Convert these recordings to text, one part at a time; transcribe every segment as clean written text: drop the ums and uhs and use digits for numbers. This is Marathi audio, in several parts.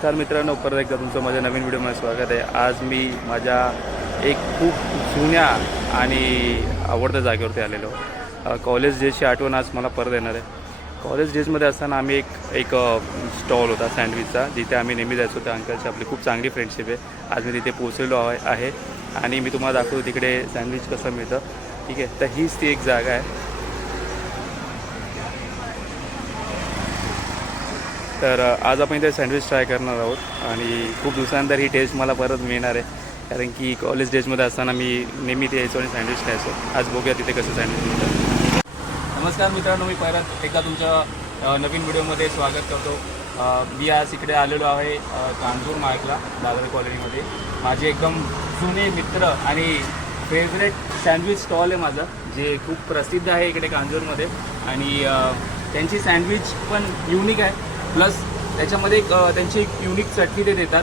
नमस्कार मित्रांनो, परत एकदा तुमचं माझ्या नवीन व्हिडिओमध्ये स्वागत आहे. आज मी माझ्या एक खूप जुन्या आणि आवडत्या जागेवरती आलेलो. कॉलेज डेजची आठवण आज मला परत येणार आहे. कॉलेज डेजमध्ये असताना आम्ही एक स्टॉल होता सँडविचचा, जिथे आम्ही नेहमी जायचो. त्या अंकलची आपली खूप चांगली फ्रेंडशिप आहे. आज मी तिथे पोहोचलेलो आहे आणि मी तुम्हाला दाखवतो तिकडे सँडविच कसं मिळतं. ठीक आहे, तर हीच ती एक जागा आहे. तर आज आपण इथे सँडविच ट्राय करणार आहोत आणि खूप दिवसानंतर ही टेस्ट मला परत मिळणार आहे, कारण की कॉलेज डेजमध्ये असताना मी नेहमी ते यायचो आणि सँडविच खायचो. आज बघूया तिथे कसं सँडविच मिळतं. नमस्कार मित्रांनो, मी परत एकदा तुमच्या नवीन व्हिडिओमध्ये स्वागत करतो. मी आज इकडे आलेलो आहे कांजूर मार्गला, दादर कॉलनीमध्ये. माझे एकदम जुने मित्र आणि फेवरेट सँडविच स्टॉल आहे माझं, जे खूप प्रसिद्ध आहे इकडे कांजूरमध्ये. आणि त्यांची सँडविच पण युनिक आहे, प्लस त्याच्यामध्ये एक त्यांची एक युनिक चटणी ते देतात.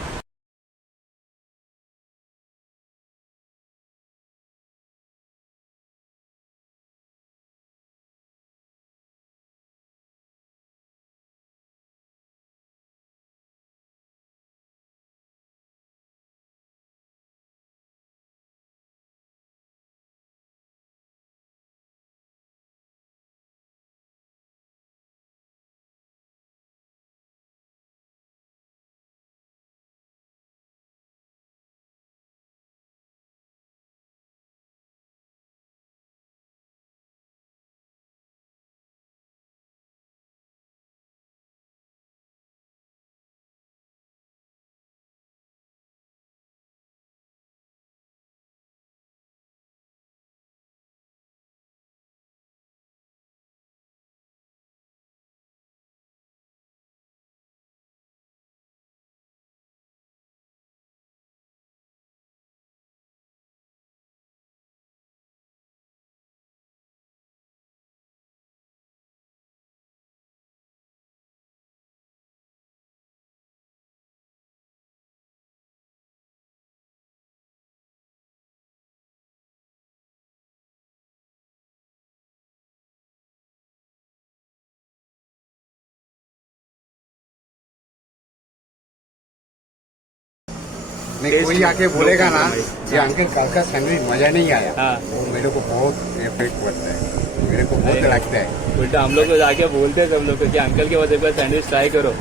नहीं, कोई आके बोलेगा ना कि अंकल कल का सैंडविच मजा नहीं आया, वो मेरे को बहुत इफेक्ट पड़ता है, मेरे को बहुत लगता है. उल्टा हम लोग जाके बोलते हैं सब लोग कि अंकल के पास एक बार सैंडविच ट्राई करो.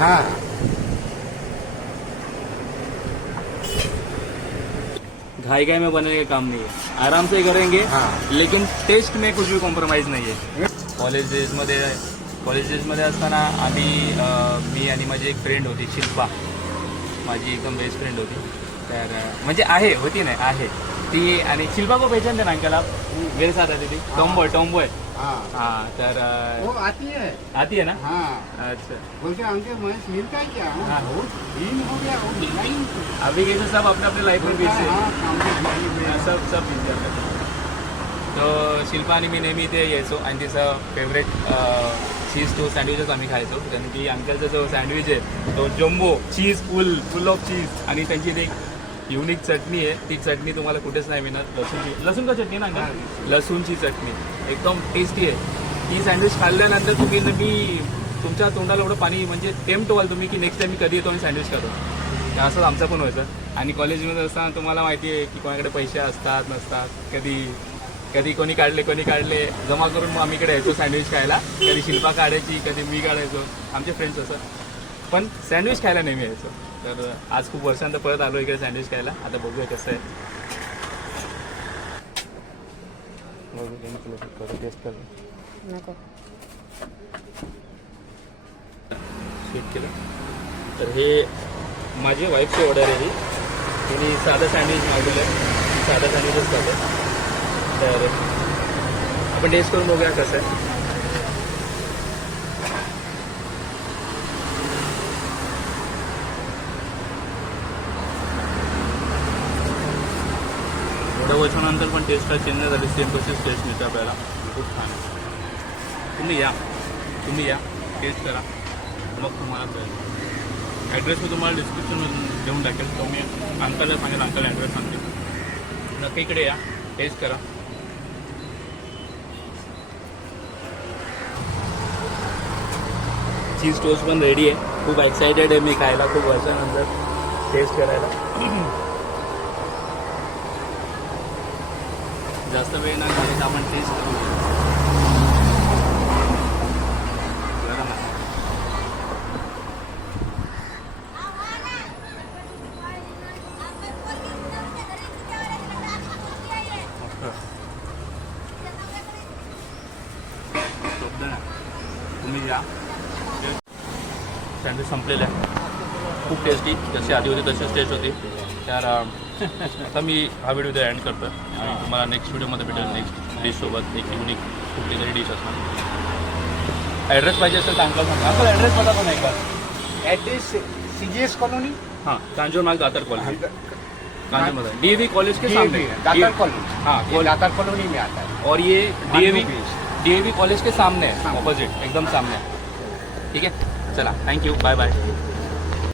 हाँ, घाई घाई में बनाने का काम नहीं है, आराम से करेंगे. हाँ. लेकिन टेस्ट में कुछ भी कॉम्प्रोमाइज नाही आहे. कॉलेज डेजमध्ये असताना आम्ही मी आणि माझी एक फ्रेंड होती शिल्पा, माझी एकदम बेस्ट फ्रेंड होती. तर म्हणजे होती नाही आहे ती. आणि शिल्पा को पहचानते ना अंकल आप? मेरे साथ आती थी, टॉमबॉय. हाँ, तर वो आती है ना. हाँ, अच्छा, बोलते अंकल मैं मिलता है क्या? हाँ. वो दिन हो गया, वो मिला ही नहीं. अभी कैसे सब अपने अपने लाइफ में बिजी है. हाँ, काम के बीच में. सब बिझी असतात. तर शिल्पा आणि मी नेहमी इथे यायचो आणि तिचं फेवरेट चीज टोस्ट सँडविचच आम्ही खायचो, कारण की अंकलचा जो सँडविच आहे तो जम्बो चीज फुल ऑफ चीज, आणि त्यांची एक युनिक चटणी आहे. ती चटणी तुम्हाला कुठेच नाही मिळणार. लसूण का चटणी ना अंकल? लसूणची चटणी एकदम टेस्टी आहे. ती सँडविच खाल्ल्यानंतर तुम्ही तुमच्या तोंडाला एवढं पाणी म्हणजे टेम्प्ट व्हाल तुम्ही की नेक्स्ट टाइम मी कधी येतो आणि सँडविच खातो. असंच आमचं पण व्हायचं. आणि कॉलेजमध्ये असताना तुम्हाला माहिती आहे की कोणाकडे पैसे असतात नसतात, कधी कोणी काढले जमा करून मग आम्ही इकडे यायचो सँडविच खायला. कधी शिल्पा काढायची, कधी मी काढायचो, आमचे फ्रेंड्स असं. पण सँडविच खायला नेहमी यायचो. तर आज खूप वर्षांतर परत आलो इकडे सँडविच खायला. आता बघूया कसं आहे. नको. स्वीट केलं. तर हे माझी वाईफची ऑर्डर आहे ही. तिने साधं सँडविच मागवलं आहे, साधं सँडविचच खातं. तर आपण टेस्ट करून बघूया कसं आहे. थोड्या वर्षानंतर पण टेस्ट काय चेंज झाली, सेम तशीच टेस्ट मिळते आपल्याला. खूप छान आहे. तुम्ही या टेस्ट करा, मग तुम्हाला कळेल. ॲड्रेस मी तुम्हाला डिस्क्रिप्शनमधून देऊन टाकेल. तो मी अंकलला सांगेल, अंकल ॲड्रेस सांगते. नक्की इकडे या, टेस्ट करा. चीज टोस्ट पण रेडी आहे. खूप एक्सायटेड आहे मी खायला, खूप वर्षानंतर टेस्ट करायला. जास्त वेळ न घालवता आपण टेस्ट करूया. गरम आहे. शब्द ना, तुम्ही या. सँडविच संपलेलं आहे. खूप टेस्टी, जशी आधी होती तशीच टेस्ट होती. तर आता मी हा व्हिडिओ इथे एंड करतो आणि तुम्हाला नेक्स्ट व्हिडिओमध्ये भेटेल नेक्स्ट डिशसोबत एक युनिक कुठली तरी डिश असणार. ॲड्रेस पाहिजे असेल तर अंकल सांगा. अंकल ॲड्रेस बता पण एकदा. एड्रेस CGS कॉलोनी, हाँ कांजूर मार्ग दातर कॉलोनी, कांजूर DAV कॉलेज के सामने. दातर कॉलोनी. हाँ ये दातर कॉलोनी में आता है. और ये DAV DAV कॉलेज के सामने है, ऑपोजिट एकदम सामने है. ठीक है, चला, थैंक यू, बाय बाय.